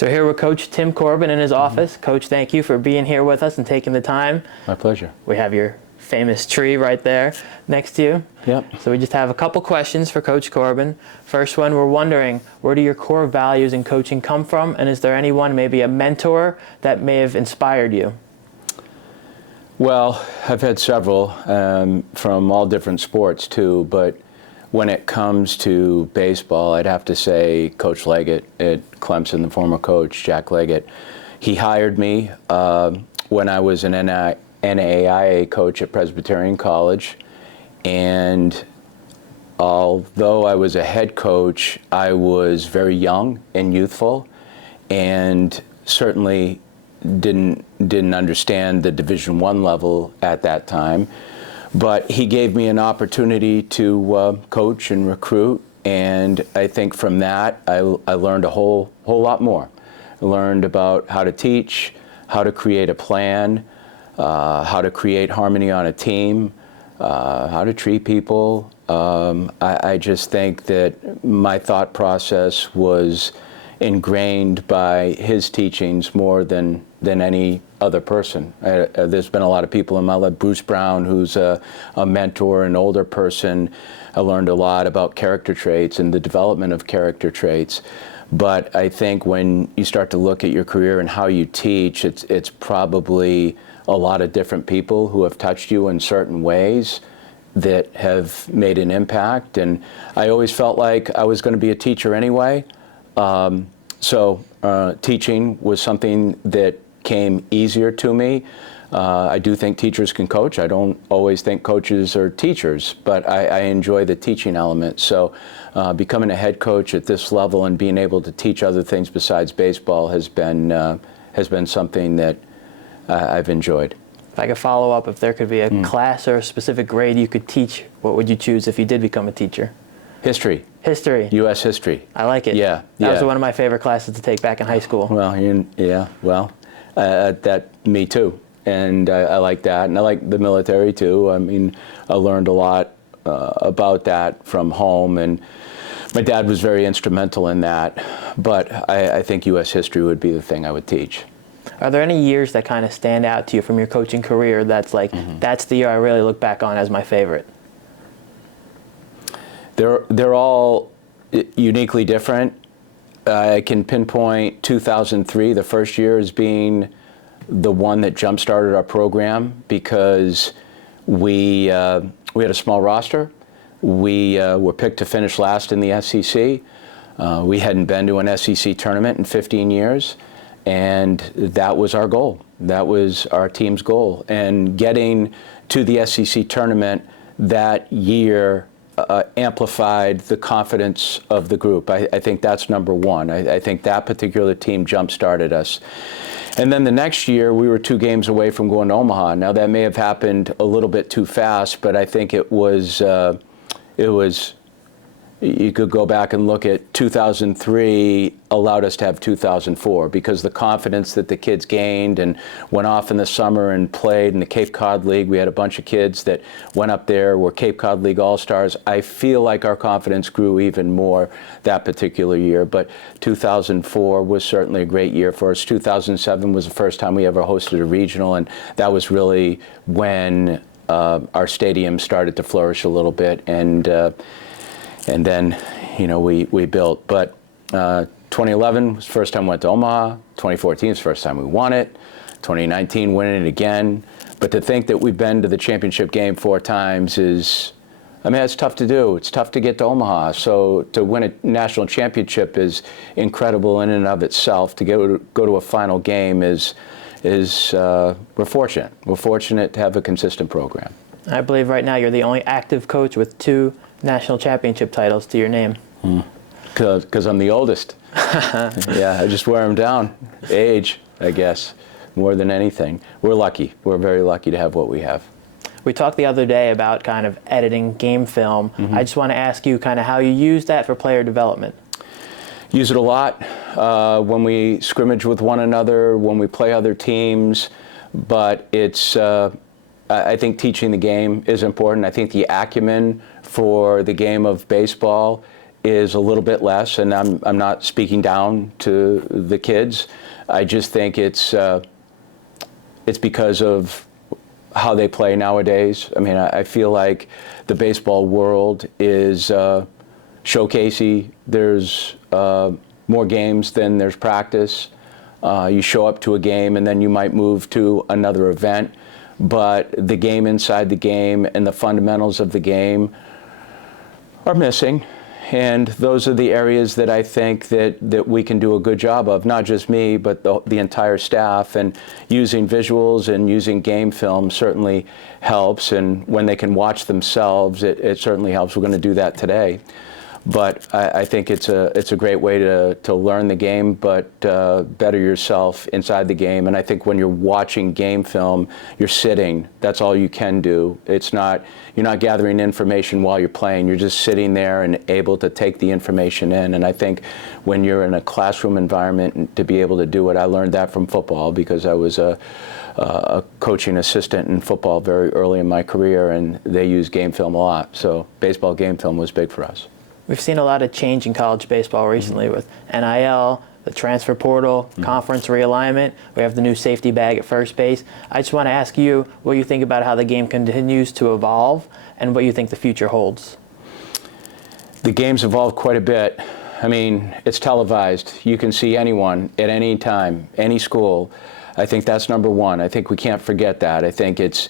So here with Coach Tim Corbin in his office. Coach, thank you for being here with us and taking the time. My pleasure. We have your famous tree right there next to you. Yep. So we just have a couple questions for Coach Corbin. First one, we're wondering, where do your core values in coaching come from? And is there anyone, maybe a mentor, that may have inspired you? Well, I've had several from all different sports too, but when it comes to baseball, I'd have to say Coach Leggett at Clemson, the former coach, Jack Leggett. He hired me when I was an NAIA coach at Presbyterian College, and although I was a head coach, I was very young and youthful, and certainly didn't understand the Division I level at that time. But he gave me an opportunity to coach and recruit, and I think from that I learned a whole lot more. I learned about how to teach, how to create a plan, how to create harmony on a team, how to treat people. I just think that my thought process was ingrained by his teachings more than any other person. There's been a lot of people in my life. Bruce Brown, who's a mentor, an older person. I learned a lot about character traits and the development of character traits. But I think when you start to look at your career and how you teach, it's probably a lot of different people who have touched you in certain ways that have made an impact. And I always felt like I was going to be a teacher anyway. So teaching was something that came easier to me. I do think teachers can coach. I don't always think coaches are teachers, but I enjoy the teaching element. So becoming a head coach at this level and being able to teach other things besides baseball has been something that I've enjoyed. If I could follow up, if there could be a class or a specific grade you could teach, what would you choose if you did become a teacher? History. History. U.S. history. I like it. Yeah. That was one of my favorite classes to take back in high school. Well, me too. And I like that. And I like the military too. I mean, I learned a lot about that from home. And my dad was very instrumental in that. But I think U.S. history would be the thing I would teach. Are there any years that kind of stand out to you from your coaching career that's like, that's the year I really look back on as my favorite? They're all uniquely different. I can pinpoint 2003, the first year, as being the one that jump-started our program because we had a small roster. We were picked to finish last in the SEC. We hadn't been to an SEC tournament in 15 years, and that was our goal. That was our team's goal. And getting to the SEC tournament that year amplified the confidence of the group. I think that's number one. I think that particular team jump-started us. And then the next year, we were 2 games away from going to Omaha. Now, that may have happened a little bit too fast, but I think it was you could go back and look at 2003 allowed us to have 2004 because the confidence that the kids gained and went off in the summer and played in the Cape Cod League. We had a bunch of kids that went up there, were Cape Cod League All-Stars. I feel like our confidence grew even more that particular year, but 2004 was certainly a great year for us. 2007 was the first time we ever hosted a regional, and that was really when our stadium started to flourish a little bit, and then, we built. But 2011 was the first time we went to Omaha. 2014 was the first time we won it. 2019, winning it again. But to think that we've been to the championship game 4 times is, it's tough to do. It's tough to get to Omaha. So to win a national championship is incredible in and of itself. To go to a final game is we're fortunate. We're fortunate to have a consistent program. I believe right now you're the only active coach with 2 national championship titles to your name. Because I'm the oldest. Yeah, I just wear them down. Age, I guess, more than anything. We're lucky. We're very lucky to have what we have. We talked the other day about kind of editing game film. I just want to ask you kind of how you use that for player development. Use it a lot when we scrimmage with one another, when we play other teams, but it's I think teaching the game is important. I think the acumen for the game of baseball is a little bit less, and I'm not speaking down to the kids. I just think it's because of how they play nowadays. I mean, I feel like the baseball world is showcasey. There's more games than there's practice. You show up to a game and then you might move to another event, but the game inside the game and the fundamentals of the game are missing. And those are the areas that I think that we can do a good job of, not just me, but the entire staff. And using visuals and using game film certainly helps. And when they can watch themselves, it certainly helps. We're going to do that today. But I think it's a great way to learn the game, but better yourself inside the game. And I think when you're watching game film, you're sitting. That's all you can do. You're not gathering information while you're playing. You're just sitting there and able to take the information in. And I think when you're in a classroom environment, to be able to do it, I learned that from football because I was a coaching assistant in football very early in my career, and they use game film a lot. So baseball game film was big for us. We've seen a lot of change in college baseball recently with NIL, the transfer portal, conference realignment. We have the new safety bag at first base. I just want to ask you what you think about how the game continues to evolve and what you think the future holds. The game's evolved quite a bit. I mean, it's televised. You can see anyone at any time, any school. I think that's number one. I think we can't forget that. I think it's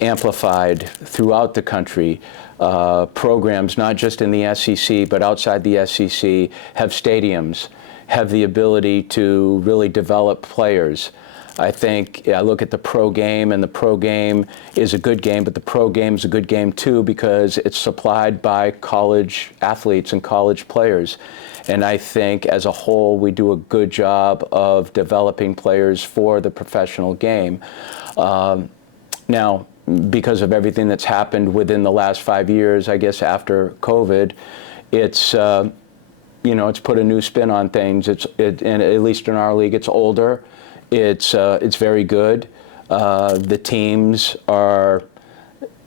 amplified throughout the country. Programs, not just in the SEC, but outside the SEC, have stadiums, have the ability to really develop players. I think I look at the pro game, and the pro game is a good game, but the pro game is a good game too because it's supplied by college athletes and college players. And I think as a whole, we do a good job of developing players for the professional game. Now, because of everything that's happened within the last 5 years, I guess after COVID, it's it's put a new spin on things. And at least in our league, it's older. It's very good. The teams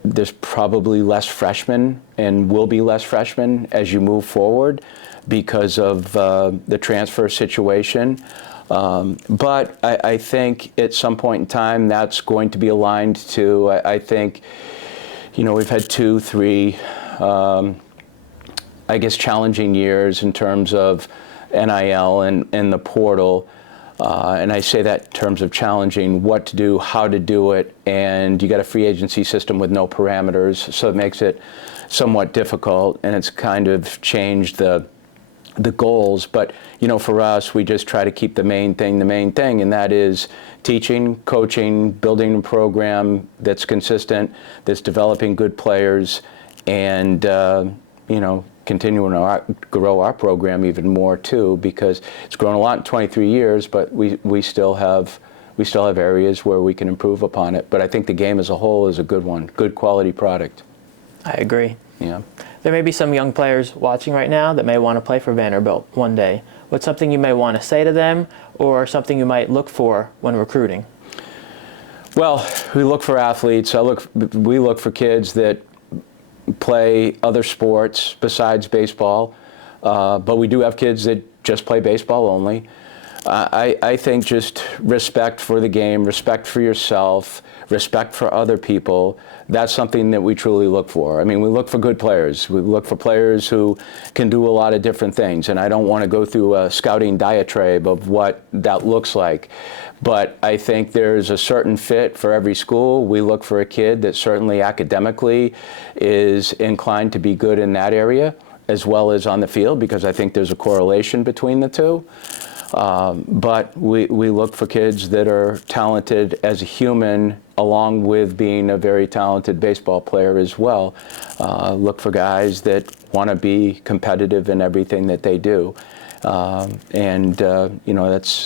there's probably less freshmen and will be less freshmen as you move forward because of the transfer situation. But I think at some point in time that's going to be aligned to, I think, we've had 2, 3, I guess, challenging years in terms of NIL and the portal. And I say that in terms of challenging what to do, how to do it, and you got a free agency system with no parameters, so it makes it somewhat difficult, and it's kind of changed the goals. But for us, we just try to keep the main thing, and that is teaching, coaching, building a program that's consistent, that's developing good players, and continuing to grow our program even more too, because it's grown a lot in 23 years, but we still have areas where we can improve upon it. But I think the game as a whole is a good one, good quality product. I agree. Yeah. There may be some young players watching right now that may want to play for Vanderbilt one day. What's something you may want to say to them, or something you might look for when recruiting? Well, we look for athletes. We look for kids that play other sports besides baseball, but we do have kids that just play baseball only. I think just respect for the game, respect for yourself, respect for other people, that's something that we truly look for. I mean, we look for good players. We look for players who can do a lot of different things, and I don't want to go through a scouting diatribe of what that looks like. But I think there's a certain fit for every school. We look for a kid that certainly academically is inclined to be good in that area as well as on the field, because I think there's a correlation between the two. But we look for kids that are talented as a human, along with being a very talented baseball player as well. Look for guys that want to be competitive in everything that they do.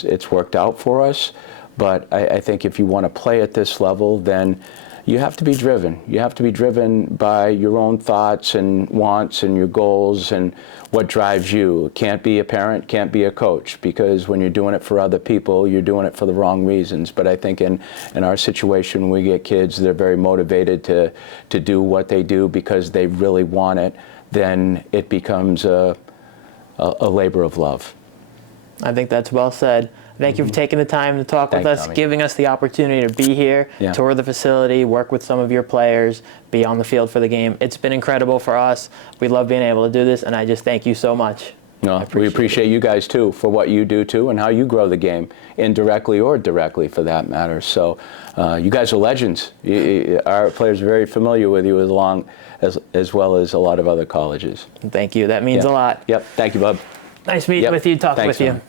It's worked out for us. But I think if you want to play at this level, then you have to be driven. You have to be driven by your own thoughts and wants and your goals and what drives you. It can't be a parent, can't be a coach, because when you're doing it for other people, you're doing it for the wrong reasons. But I think in our situation, we get kids that are very motivated to do what they do because they really want it. then it becomes a labor of love. I think that's well said. Thank you for taking the time to talk with Thanks, us, Tommy. giving us the opportunity to be here, Yeah. tour the facility, work with some of your players, be on the field for the game. It's been incredible for us. We love being able to do this, and I just thank you so much. No, we appreciate you guys too for what you do too and how you grow the game, indirectly or directly for that matter. So you guys are legends. Our players are very familiar with you as well as a lot of other colleges. Thank you. That means a lot. Yep. Thank you, bub. Nice meeting with you, talking Thanks, with you. man.